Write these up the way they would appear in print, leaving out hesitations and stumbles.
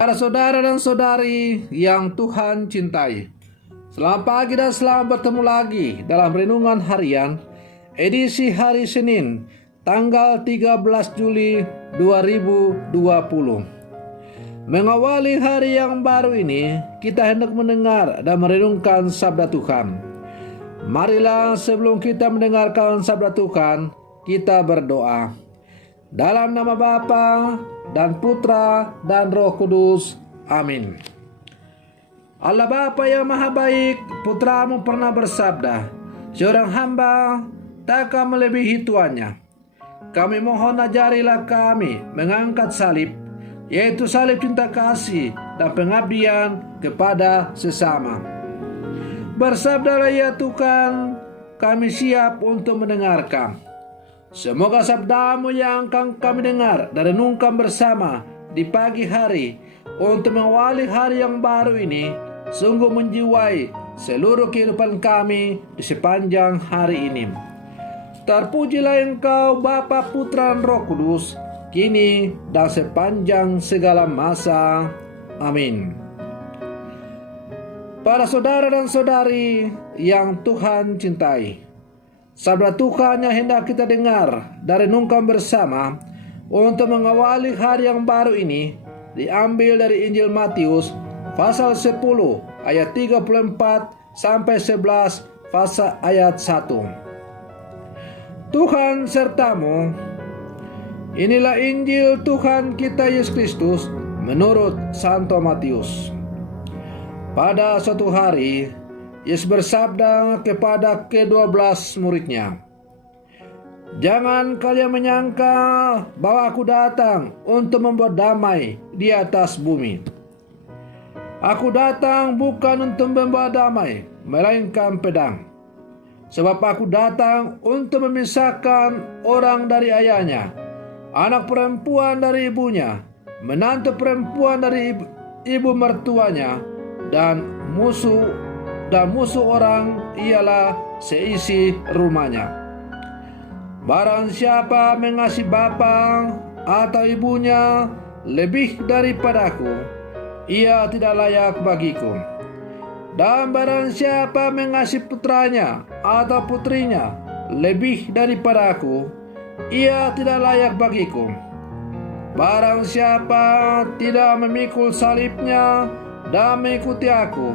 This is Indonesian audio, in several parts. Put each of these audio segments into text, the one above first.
Para saudara dan saudari yang Tuhan cintai, selamat pagi dan selamat bertemu lagi dalam Renungan Harian edisi hari Senin tanggal 13 Juli 2020. Mengawali hari yang baru ini, kita hendak mendengar dan merenungkan sabda Tuhan. Marilah sebelum kita mendengarkan sabda Tuhan, kita berdoa. Dalam nama Bapa dan Putra dan Roh Kudus. Amin. Allah Bapa yang Maha Baik, Putramu pernah bersabda, seorang hamba takkan melebihi tuannya. Kami mohon ajarilah kami mengangkat salib, yaitu salib cinta kasih dan pengabdian kepada sesama. Bersabdalah ya Tuhan, kami siap untuk mendengarkan. Semoga sabdamu yang akan kami dengar dan renungkan bersama di pagi hari untuk mengawali hari yang baru ini sungguh menjiwai seluruh kehidupan kami di sepanjang hari ini. Terpujilah Engkau Bapa, Putra dan Roh Kudus, kini dan sepanjang segala masa. Amin. Para saudara dan saudari yang Tuhan cintai, sabda Tuhan yang hendak kita dengar dan renungkan bersama untuk mengawali hari yang baru ini diambil dari Injil Matius pasal 10 ayat 34 sampai 11 pasal ayat 1. Tuhan sertamu. Inilah Injil Tuhan kita Yesus Kristus menurut Santo Matius. Pada suatu hari Yesus bersabda kepada ke-12 muridnya, "Jangan kalian menyangka bahwa aku datang untuk membuat damai di atas bumi. Aku datang bukan untuk membawa damai, melainkan pedang. Sebab aku datang untuk memisahkan orang dari ayahnya, anak perempuan dari ibunya, menantu perempuan dari ibu mertuanya, dan musuh orang ialah seisi rumahnya. Barang siapa mengasihi bapa atau ibunya lebih daripadaku, ia tidak layak bagiku. Dan barang siapa mengasihi putranya atau putrinya lebih daripadaku, ia tidak layak bagiku. Barang siapa tidak memikul salibnya dan mengikuti aku,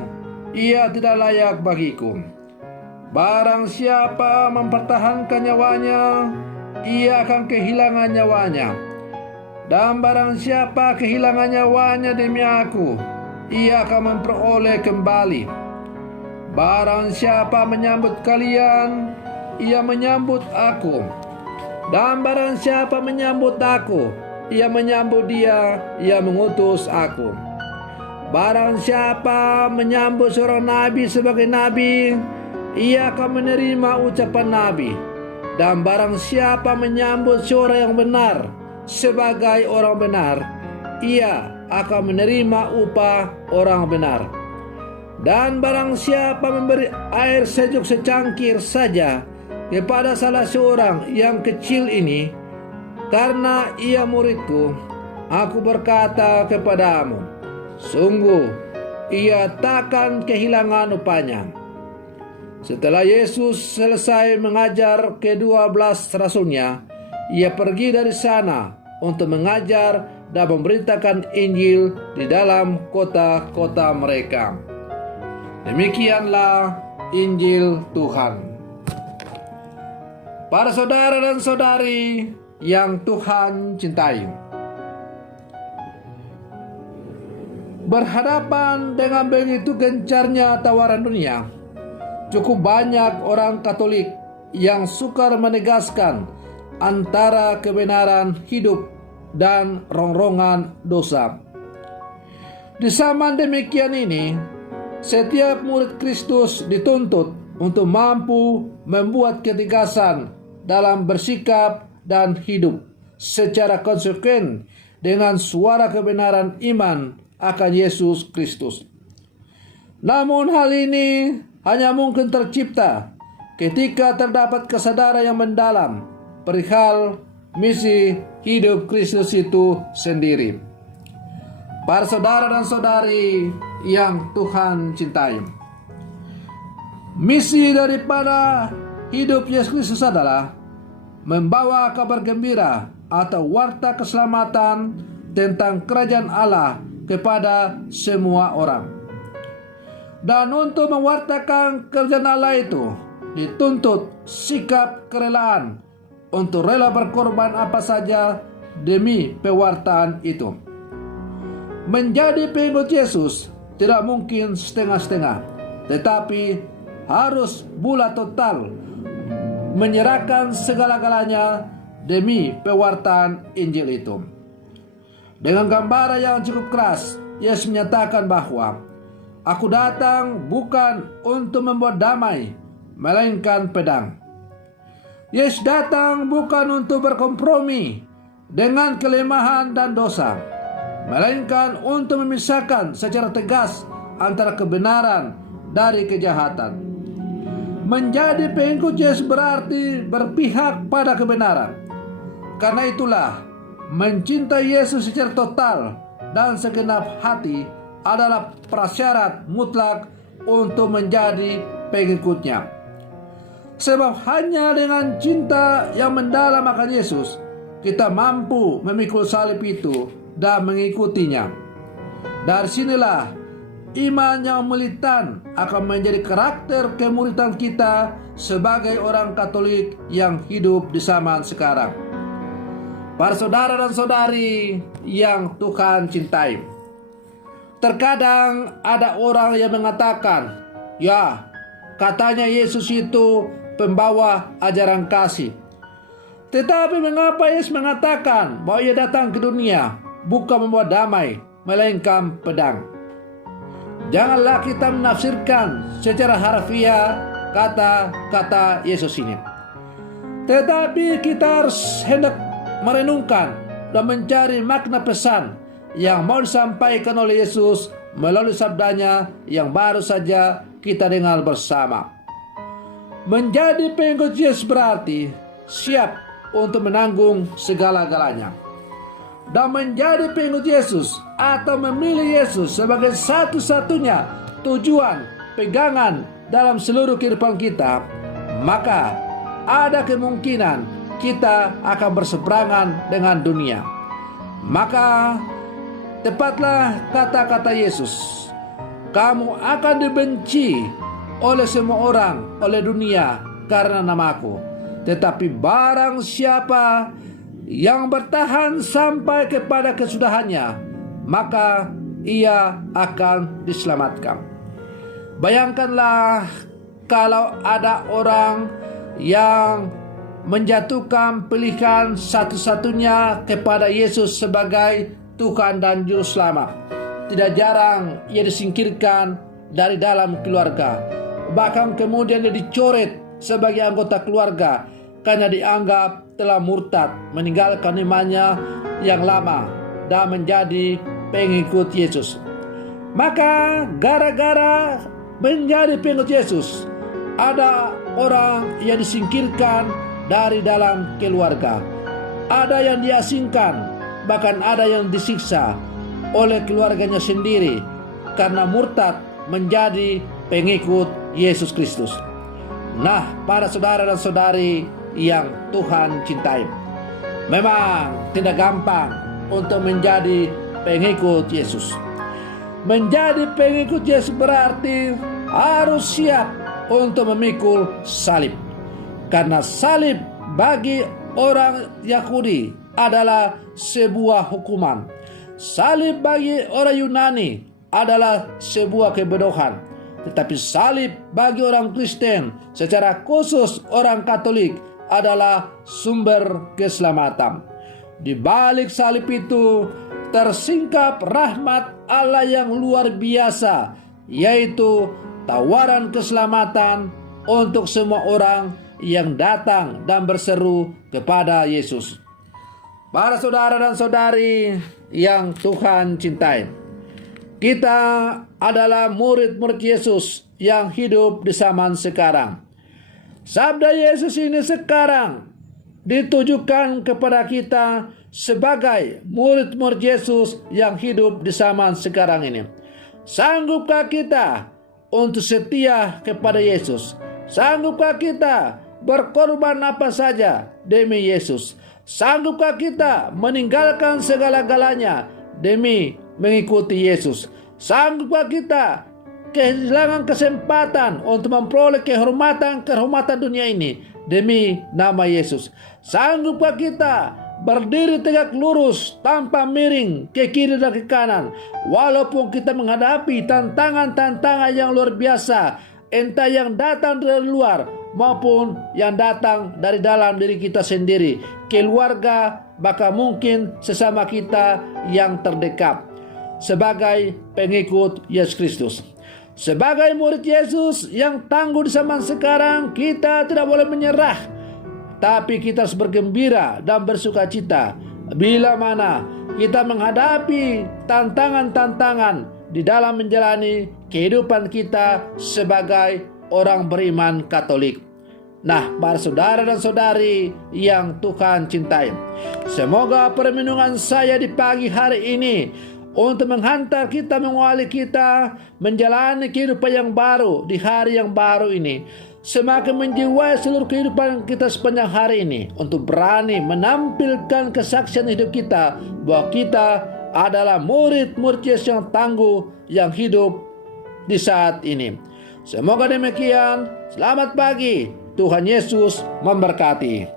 ia tidak layak bagiku. Barang siapa mempertahankan nyawanya, ia akan kehilangan nyawanya. Dan barang siapa kehilangan nyawanya demi aku, ia akan memperoleh kembali. Barang siapa menyambut kalian, ia menyambut aku. Dan barang siapa menyambut aku, ia menyambut dia yang mengutus aku. Barang siapa menyambut seorang nabi sebagai nabi, ia akan menerima ucapan nabi. Dan barang siapa menyambut seorang yang benar sebagai orang benar, ia akan menerima upah orang benar. Dan barang siapa memberi air sejuk secangkir saja kepada salah seorang yang kecil ini, karena ia muridku, aku berkata kepadamu, sungguh ia takkan kehilangan upahnya." Setelah Yesus selesai mengajar ke-12 rasulnya, ia pergi dari sana untuk mengajar dan memberitakan Injil di dalam kota-kota mereka. Demikianlah Injil Tuhan. Para saudara dan saudari yang Tuhan cintai, berhadapan dengan begitu gencarnya tawaran dunia, cukup banyak orang Katolik yang sukar menegaskan antara kebenaran hidup dan rongrongan dosa. Di zaman demikian ini, setiap murid Kristus dituntut untuk mampu membuat ketegasan dalam bersikap dan hidup secara konsekuen dengan suara kebenaran iman akan Yesus Kristus. Namun hal ini hanya mungkin tercipta ketika terdapat kesadaran yang mendalam perihal misi hidup Kristus itu sendiri. Para saudara dan saudari yang Tuhan cintai, misi daripada hidup Yesus Kristus adalah membawa kabar gembira atau warta keselamatan tentang kerajaan Allah kepada semua orang. Dan untuk mewartakan kerajaan Allah itu dituntut sikap kerelaan untuk rela berkorban apa saja demi pewartaan itu. Menjadi pengikut Yesus tidak mungkin setengah-setengah, tetapi harus bulat total, menyerahkan segala-galanya demi pewartaan Injil itu. Dengan gambaran yang cukup keras, Yesus menyatakan bahwa Aku datang bukan untuk membuat damai, melainkan pedang. Yesus datang bukan untuk berkompromi dengan kelemahan dan dosa, melainkan untuk memisahkan secara tegas antara kebenaran dari kejahatan. Menjadi pengikut Yesus berarti berpihak pada kebenaran. Karena itulah, mencintai Yesus secara total dan segenap hati adalah prasyarat mutlak untuk menjadi pengikutnya. Sebab hanya dengan cinta yang mendalam akan Yesus, kita mampu memikul salib itu dan mengikutinya. Dari sinilah iman yang militan akan menjadi karakter kemuridan kita sebagai orang Katolik yang hidup di zaman sekarang. Para saudara dan saudari yang Tuhan cintai, terkadang ada orang yang mengatakan, ya, katanya Yesus itu pembawa ajaran kasih. Tetapi mengapa Yesus mengatakan bahwa ia datang ke dunia bukan membawa damai, melainkan pedang? Janganlah kita menafsirkan secara harfiah kata-kata Yesus ini. Tetapi kita harus hendak merenungkan dan mencari makna pesan yang mau disampaikan oleh Yesus melalui sabdanya yang baru saja kita dengar bersama. Menjadi pengikut Yesus berarti siap untuk menanggung segala-galanya. Dan menjadi pengikut Yesus atau memilih Yesus sebagai satu-satunya tujuan pegangan dalam seluruh kehidupan kita, maka ada kemungkinan kita akan berseberangan dengan dunia. Maka tepatlah kata-kata Yesus, kamu akan dibenci oleh semua orang, oleh dunia karena namaku. Tetapi barang siapa yang bertahan sampai kepada kesudahannya, maka ia akan diselamatkan. Bayangkanlah kalau ada orang yang menjatuhkan pilihan satu-satunya kepada Yesus sebagai Tuhan dan Juru Selamat. Tidak jarang ia disingkirkan dari dalam keluarga. Bahkan kemudian ia dicoret sebagai anggota keluarga karena dianggap telah murtad, meninggalkan imannya yang lama dan menjadi pengikut Yesus. Maka gara-gara menjadi pengikut Yesus, ada orang yang disingkirkan dari dalam keluarga. Ada yang diasingkan, bahkan ada yang disiksa oleh keluarganya sendiri karena murtad menjadi pengikut Yesus Kristus. Nah, para saudara dan saudari yang Tuhan cintai, memang tidak gampang untuk menjadi pengikut Yesus. Menjadi pengikut Yesus berarti harus siap untuk memikul salib. Karena salib bagi orang Yahudi adalah sebuah hukuman. Salib bagi orang Yunani adalah sebuah kebodohan. Tetapi salib bagi orang Kristen, secara khusus orang Katolik, adalah sumber keselamatan. Di balik salib itu tersingkap rahmat Allah yang luar biasa, yaitu tawaran keselamatan untuk semua orang yang datang dan berseru kepada Yesus. Para saudara dan saudari yang Tuhan cintai, kita adalah murid-murid Yesus yang hidup di zaman sekarang. Sabda Yesus ini sekarang ditujukan kepada kita sebagai murid-murid Yesus yang hidup di zaman sekarang ini? Sanggupkah kita untuk setia kepada Yesus? Sanggupkah kita berkorban apa saja demi Yesus? Sanggupkah kita meninggalkan segala-galanya demi mengikuti Yesus? Sanggupkah kita kehilangan kesempatan untuk memperoleh kehormatan dunia ini demi nama Yesus? Sanggupkah kita berdiri tegak lurus tanpa miring ke kiri dan ke kanan walaupun kita menghadapi tantangan-tantangan yang luar biasa, entah yang datang dari luar maupun yang datang dari dalam diri kita sendiri, keluarga, bahkan mungkin sesama kita yang terdekat? Sebagai pengikut Yesus Kristus, sebagai murid Yesus yang tangguh di zaman sekarang, kita tidak boleh menyerah, tapi kita harus bergembira dan bersuka cita bila mana kita menghadapi tantangan-tantangan di dalam menjalani kehidupan kita sebagai orang beriman Katolik. Nah, para saudara dan saudari yang Tuhan cintai, semoga permenungan saya di pagi hari ini untuk menghantar kita, mengawali kita menjalani kehidupan yang baru di hari yang baru ini, semakin menjiwai seluruh kehidupan kita sepanjang hari ini untuk berani menampilkan kesaksian hidup kita bahwa kita adalah murid-murid Yesus yang tangguh yang hidup di saat ini. Semoga demikian. Selamat pagi. Tuhan Yesus memberkati.